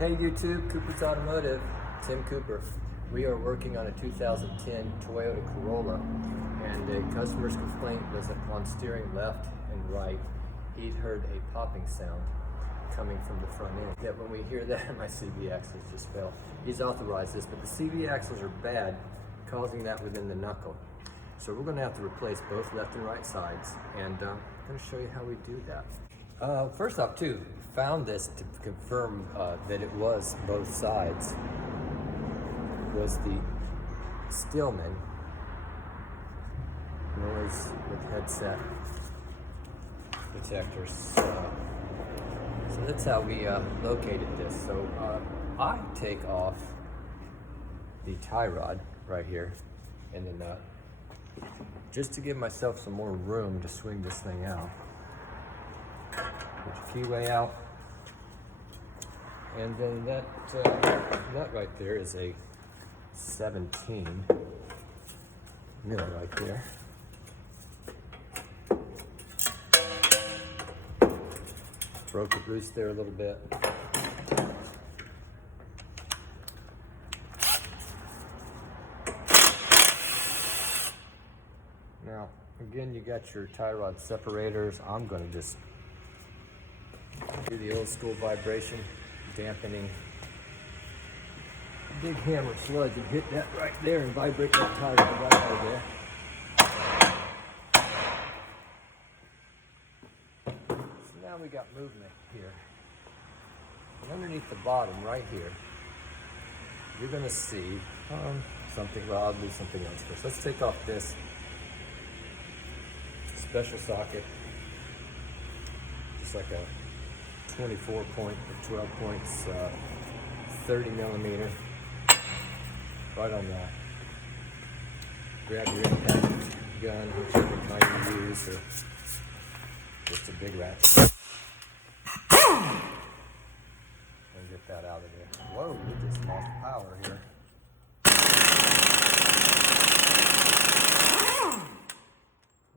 Hey YouTube, Cooper's Automotive, Tim Cooper. We are working on a 2010 Toyota Corolla, and a customer's complaint was that upon steering left and right, he'd heard a popping sound coming from the front end. Yet when we hear that, my CV axles just fell. He's authorized this, but the CV axles are bad, causing that within the knuckle. So we're going to have to replace both left and right sides, and I'm going to show you how we do that. First off, too, found this to confirm that it was both sides. Was the Stillman noise with headset protectors. So that's how we located this. So I take off the tie rod right here in the nut, just to give myself some more room to swing this thing out. Put your keyway out, and then that nut right there is a 17 mil right there. Broke it loose there a little bit. Now, again, you got your tie rod separators. I'm going to just do the old school vibration, dampening. Big hammer sludge and hit that right there and vibrate that tie rod right over there. So now we got movement here. And underneath the bottom right here, you're going to see something. Well, I'll do something else first. Let's take off this special socket. It's like a 24 point or 12 points, 30 millimeter, right on that. Grab your impact gun, whichever kind you use, or just a big ratchet, and get that out of there. Whoa, we just lost power here.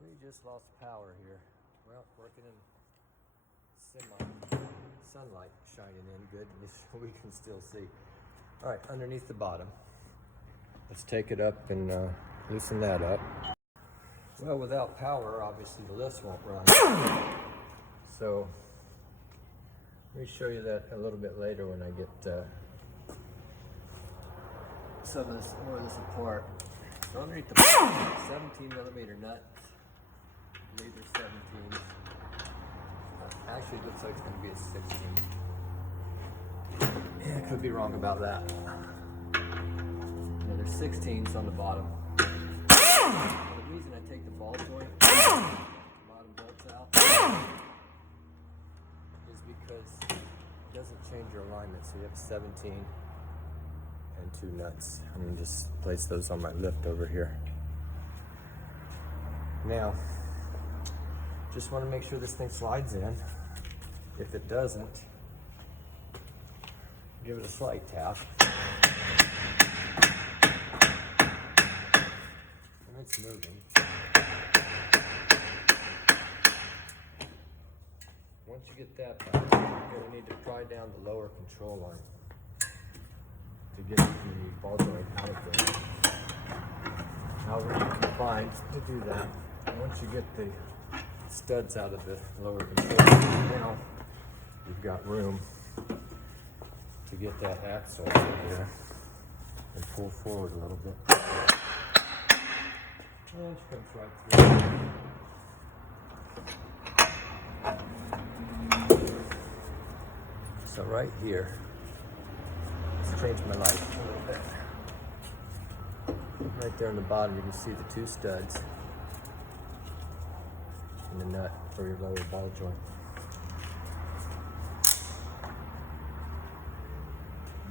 We just lost power here. Well, working in sunlight shining in good, so we can still see. All right, underneath the bottom, let's take it up and loosen that up. Well, without power, obviously the lifts won't run. So let me show you that a little bit later when I get some of this, more of this apart. So underneath the 17 millimeter nut, I believe they're 17s. Actually, it looks like it's going to be a 16. Yeah, I could be wrong about that. Yeah, there's 16s on the bottom. The reason I take the ball joint, bottom bolts out, is because it doesn't change your alignment. So you have 17 and 2 nuts. I'm going to just place those on my lift over here. Now, just want to make sure this thing slides in. If it doesn't, give it a slight tap. And it's moving. Once you get that back, you're going to need to pry down the lower control line to get the ball joint out of there. However you can find to do that. And once you get the studs out of the lower control, now you've got room to get that axle out of there and pull forward a little bit. And she comes right through. So right here, let's change my light a little bit. Right there on the bottom, you can see the 2 studs and the nut for your lower ball joint.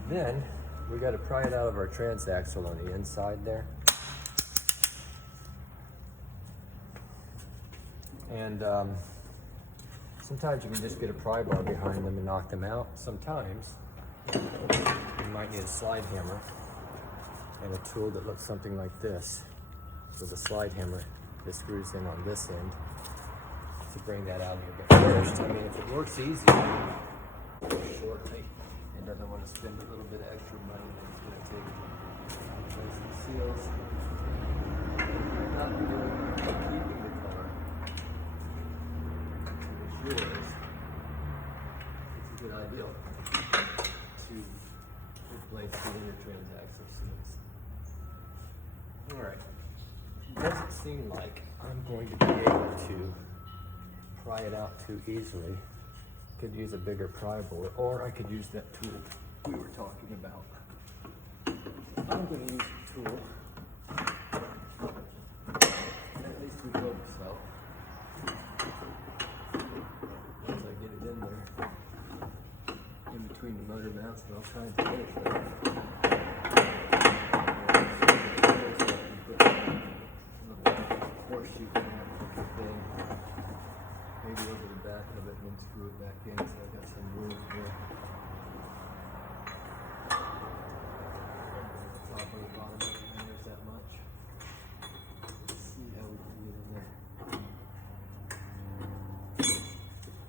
Then we got to pry it out of our transaxle on the inside there. And sometimes you can just get a pry bar behind them and knock them out. Sometimes you might need a slide hammer and a tool that looks something like this. With a slide hammer that screws in on this end to bring that out a little bit first. I mean, if it works easy, shortly, He doesn't want to spend a little bit of extra money that he's going to take to replace the seals. Not doing keeping the car. It's yours. It's a good idea to replace the inner transaxle seals. Alright. It doesn't seem like I'm going to be able to pry it out too easily. Could use a bigger pry board, or I could use that tool we were talking about. I'm going to use the tool. At least we hope so. Once I get it in there, in between the motor mounts and all kinds of other stuff. Horseshoe thing. Maybe over the back of it and then screw it back in, so I've got some room here. Top or the bottom of it matters that much. Let's see how we can get in there.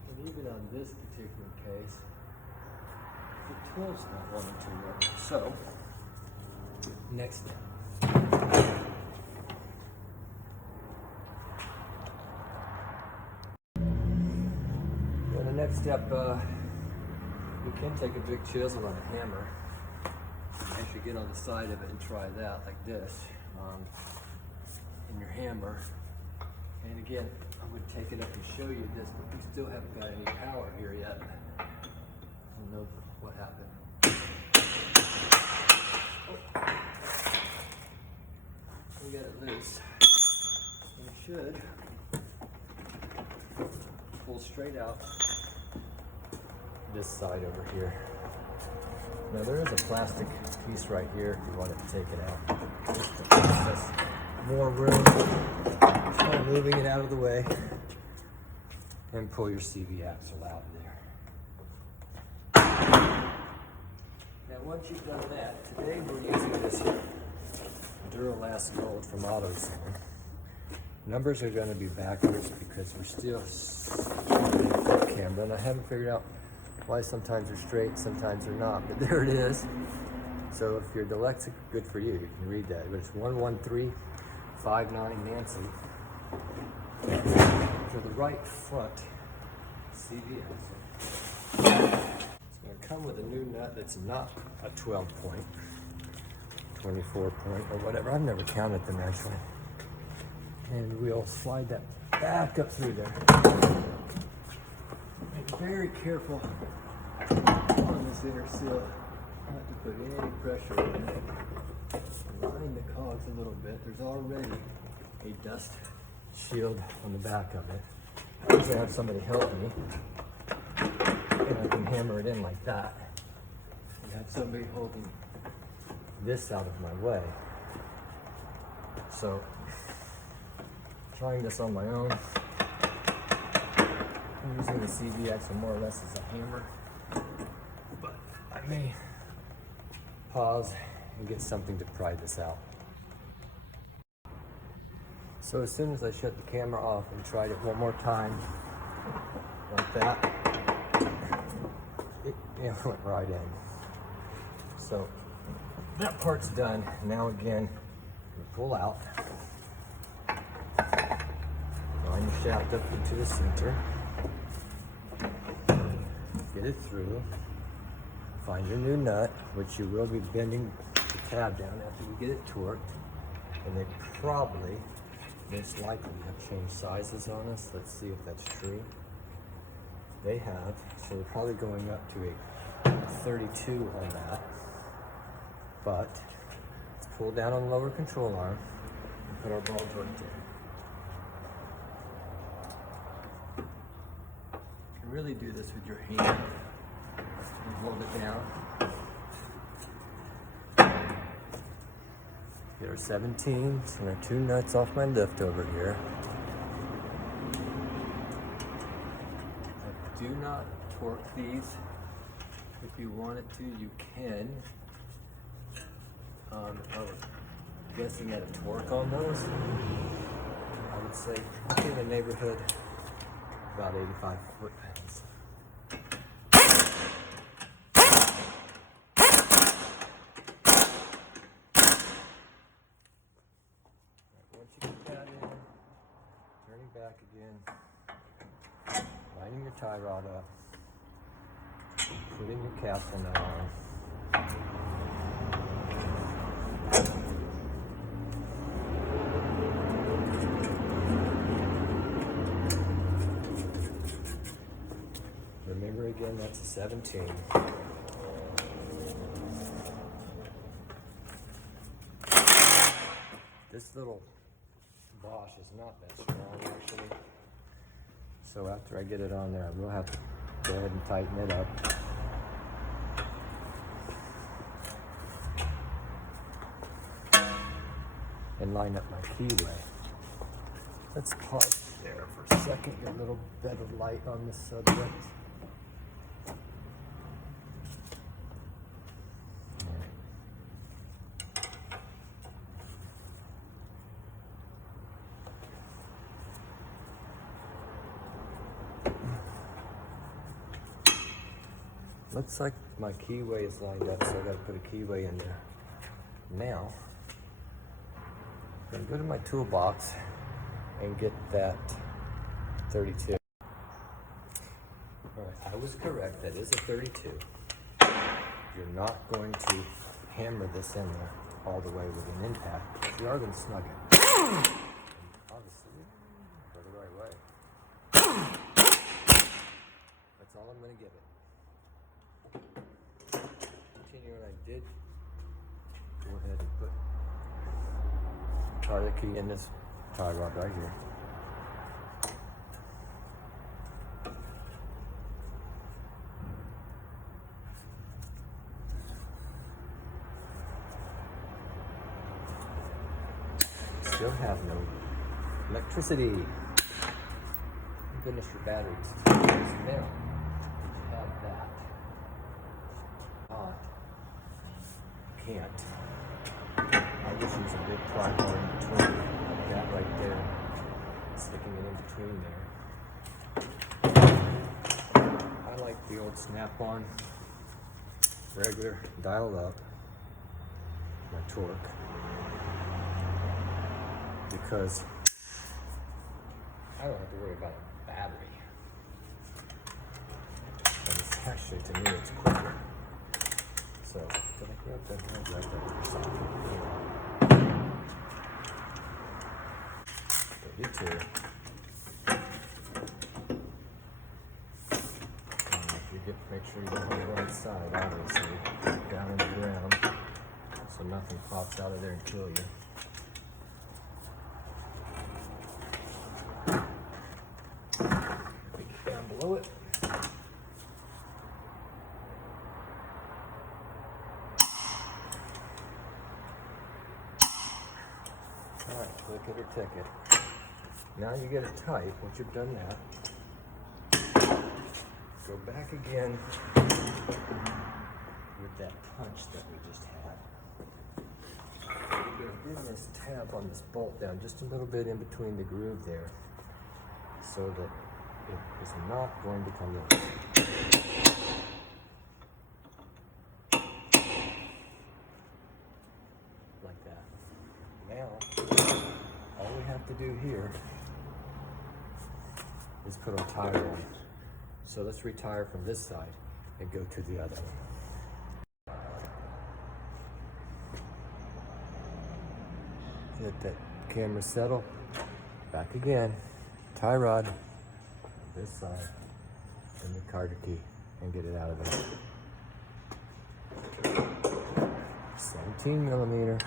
And even on this particular case, the tool's not wanting to work. So, next step. Next step, we can take a big chisel and a hammer, actually get on the side of it and try that like this, in your hammer. And again, I would take it up and show you this, but we still haven't got any power here yet. I don't know what happened. Oh. We got it loose, and it should pull straight out this side over here. Now there is a plastic piece right here if you wanted to take it out. Just to process more room. Try moving it out of the way and pull your CV axle out of there. Now once you've done that, today we're using this Duralast Gold from AutoZone. Numbers are going to be backwards because we're still on the front camera, and I haven't figured out why sometimes they're straight, sometimes they're not, but there it is. So if you're dyslexic, good for you, you can read that. But it's 11359 Nancy. For the right front CV axle. It's going to come with a new nut that's not a 12 point, 24 point, or whatever. I've never counted them actually. And we'll slide that back up through there. Be very careful on this inner seal not to put any pressure on it. Line the cogs a little bit. There's already a dust shield on the back of it. I usually have somebody help me, and I can hammer it in like that. And have somebody holding this out of my way. So, trying this on my own. I'm using the CV axle more or less as a hammer, but I may pause and get something to pry this out. So as soon as I shut the camera off and tried it one more time, like that, it went right in. So that part's done. Now again, we pull out, line the shaft up into the center, get it through, find your new nut, which you will be bending the tab down after you get it torqued, and they probably, most likely, have changed sizes on us. Let's see if that's true. They have, so we're probably going up to a 32 on that, but let's pull down on the lower control arm and put our ball joint in. You can really do this with your hand. You hold it down. Get our 17s and our 2 nuts off my lift over here. I do not torque these. If you wanted to, you can. I was guessing at a torque on those. I would say in the neighborhood about 85 foot-pounds. back again, lining your tie rod up, putting your capsule nut on. Remember again, that's a 17. This little Bosch is not that strong actually. So after I get it on there, I will have to go ahead and tighten it up. And line up my keyway. Let's pause there for a second, get a little better light on this subject. Looks like my keyway is lined up, so I gotta put a keyway in there. Now, I'm gonna go to my toolbox and get that 32. All right, I was correct, that is a 32. You're not going to hammer this in there all the way with an impact, but you are gonna snug it. Obviously, go the right way. That's all I'm gonna give it. Continuing, I did go ahead and put part of the key in this tie rod right here. Still have no electricity. Thank goodness for batteries. So now, you have that. Can't. I wish there was a big ply bar in between, like that right there, sticking it in between there. I like the old snap-on, regular, dial up, my torque, because I don't have to worry about a battery. And it's actually, to me, it's quicker. So, did I grab that one right there? 32. Make sure you don't have the right side, obviously. Down in the ground, so nothing pops out of there and kill you. Get down below it. Alright, click it or tick it. Now you get it tight. Once you've done that, go back again with that punch that we just had. You're going to bring this tab on this bolt down just a little bit in between the groove there, so that it is not going to come loose. Like that. Now, all we have to do here is put our tire on. So let's retire from this side and go to the other one. Let that camera settle. Back again. Tie rod on this side and the carter key and get it out of there. 17 millimeter.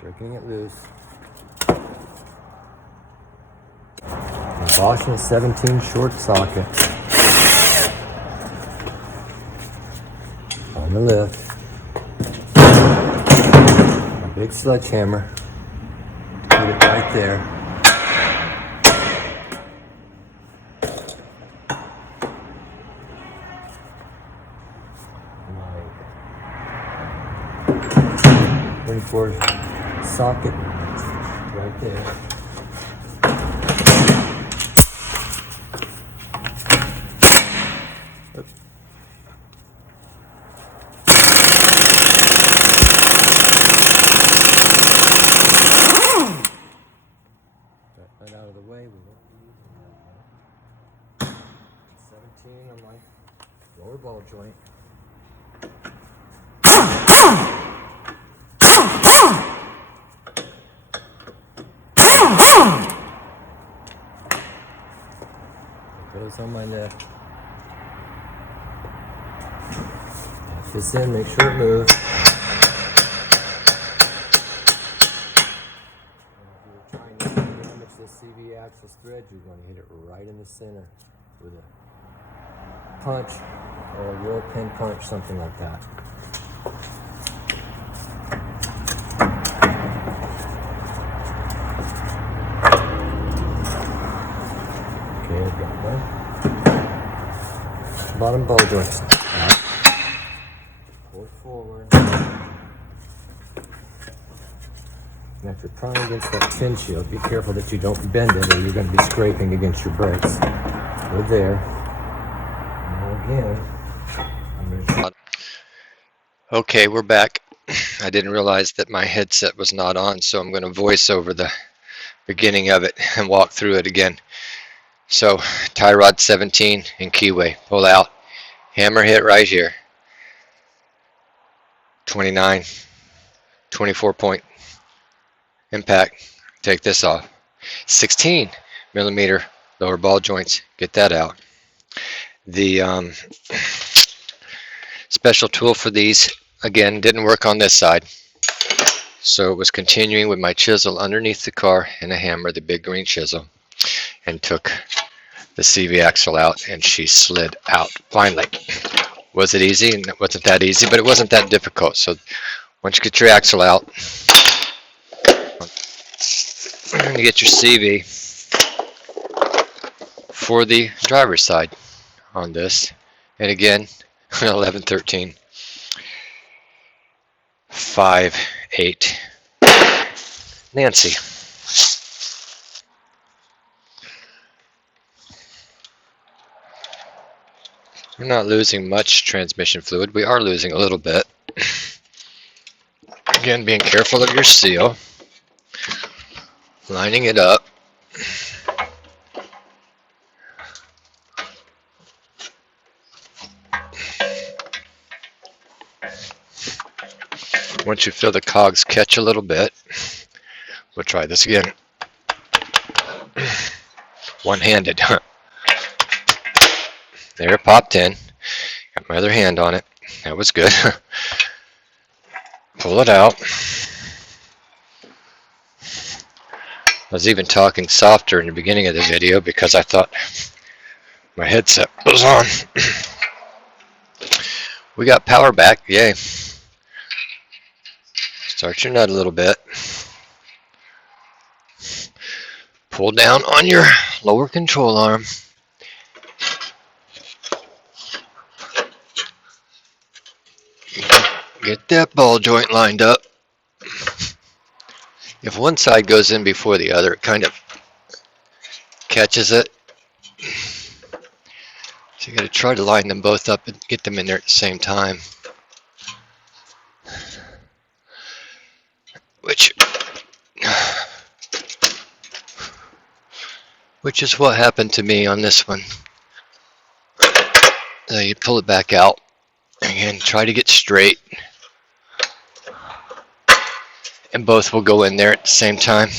Breaking it loose. Bosch 17 short socket on the lift. A big sledgehammer. Put it right there. My 24 socket right there. Right out of the way, we on my lower ball joint. It goes on my neck. Lock this in, make sure it moves. And if you're trying not to damage this CV axis thread, you're going to hit it right in the center with a punch or a roll pin punch, something like that. Okay, I've got one. Bottom ball joints. Pull it forward. Now if you're prying against that fin shield, be careful that you don't bend it or you're going to be scraping against your brakes. Go there. Now again, I'm going to... Okay, we're back. I didn't realize that my headset was not on, so I'm going to voice over the beginning of it and walk through it again. So, tie rod 17 and keyway, pull out, hammer hit right here, 29, 24 point impact, take this off, 16 millimeter lower ball joints, get that out. The special tool for these, again, didn't work on this side, so it was continuing with my chisel underneath the car and a hammer, the big green chisel, and took the CV axle out, and she slid out finally. Was it easy? And it wasn't that easy, but it wasn't that difficult. So once you get your axle out, you're going to get your CV for the driver's side on this. And again, 11, 13, 5, 8, Nancy. We're not losing much transmission fluid. We are losing a little bit. Again, being careful of your seal. Lining it up. Once you feel the cogs catch a little bit, we'll try this again. One-handed. There, it popped in. Got my other hand on it. That was good. Pull it out. I was even talking softer in the beginning of the video because I thought my headset was on. We got power back, yay. Start your nut a little bit. Pull down on your lower control arm. Get that ball joint lined up. If one side goes in before the other, it kind of catches it. So you got to try to line them both up and get them in there at the same time. Which is what happened to me on this one. You pull it back out. Again, try to get straight. And both will go in there at the same time.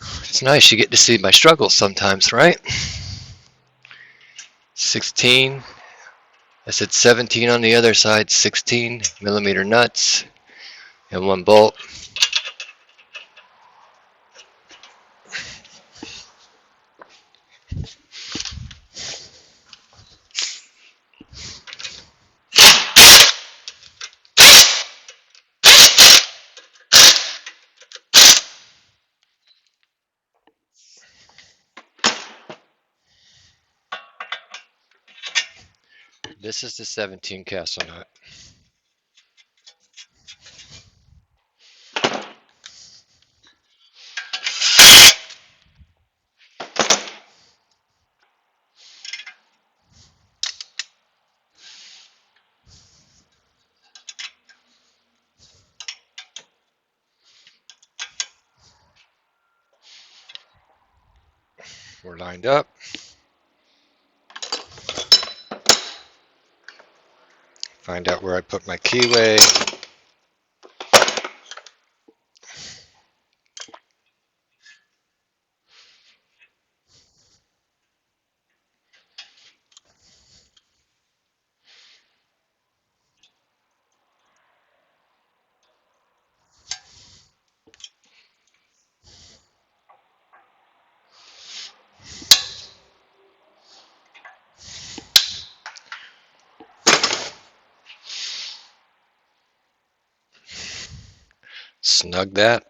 It's nice, you get to see my struggles sometimes, right? 16. I said 17 on the other side, 16 millimeter nuts and one bolt. This is the 17 castle nut. We're lined up. Find out where I put my keyway. Snug that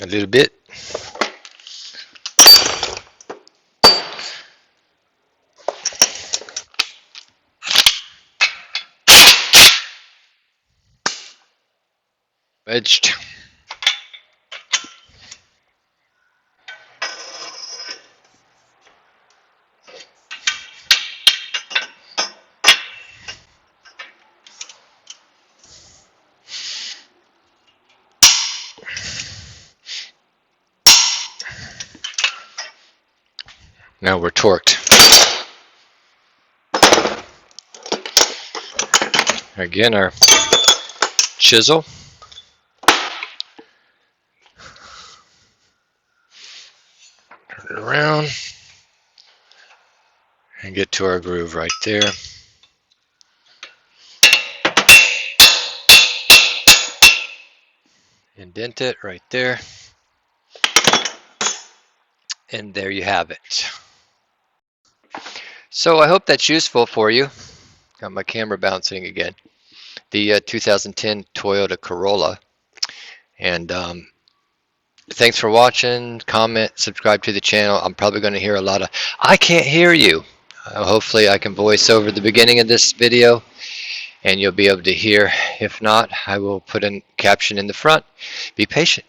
a little bit. Wedged. Now we're torqued. Again, our chisel. Turn it around and get to our groove right there. Indent it right there. And there you have it. So I hope that's useful for you. Got my camera bouncing again. The 2010 Toyota Corolla. And thanks for watching. Comment, subscribe to the channel. I'm probably going to hear a lot of, I can't hear you. Hopefully I can voice over the beginning of this video and you'll be able to hear. If not, I will put a caption in the front. Be patient.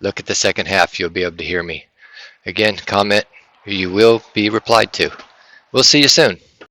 Look at the second half. You'll be able to hear me. Again, comment. You will be replied to. We'll see you soon.